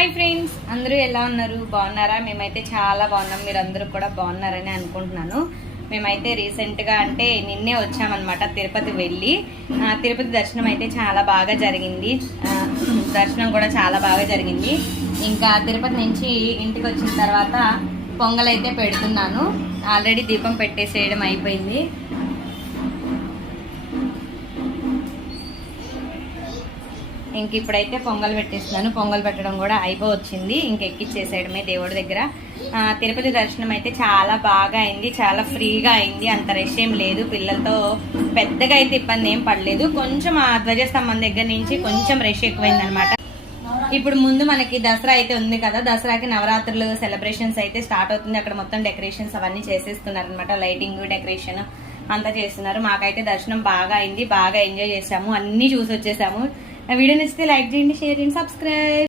Hi friends, అందరూ ఎలా ఉన్నారు? బాగున్నారా? మేమైతే చాలా బాగున్నాం. మీరు అందరూ కూడా బాగున్నారని అనుకుంటున్నాను. మేమైతే రీసెంట్గా అంటే నిన్నే వచ్చామన్నమాట తిరుపతి వెళ్ళి. తిరుపతి దర్శనం అయితే చాలా బాగా జరిగింది. దర్శనం కూడా చాలా బాగా జరిగింది. ఇంకా తిరుపతి నుంచి ఇంటికి వచ్చిన తర్వాత పొంగల్ అయితే పెడుతున్నాను. ఆల్రెడీ దీపం పెట్టేసేయడం అయిపోయింది. ఇంక ఇప్పుడైతే పొంగల్ పెట్టేస్తున్నాను. పొంగల్ పెట్టడం కూడా అయిపోవచ్చింది. ఇంక ఎక్కిచ్చేసేయడమే దేవుడి దగ్గర. తిరుపతి దర్శనం అయితే చాలా బాగా అయింది, చాలా ఫ్రీగా అయింది. అంత రష్ ఏం లేదు. పిల్లలతో పెద్దగా అయితే ఇబ్బంది ఏం పడలేదు. కొంచెం ఆ ధ్వజస్తంభం దగ్గర నుంచి కొంచెం రష్ ఎక్కువైంది అనమాట. ఇప్పుడు ముందు మనకి దసరా అయితే ఉంది కదా, దసరాకి నవరాత్రులు సెలబ్రేషన్స్ అయితే స్టార్ట్ అవుతుంది. అక్కడ మొత్తం డెకరేషన్స్ అవన్నీ చేసేస్తున్నారు అనమాట. లైటింగ్, డెకరేషన్ అంతా చేస్తున్నారు. మాకైతే దర్శనం బాగా అయింది, బాగా ఎంజాయ్ చేసాము, అన్ని చూసి వచ్చేసాము. వీడియో నచ్చితే లైక్ చేయండి, షేర్ చేయండి, సబ్స్క్రైబ్.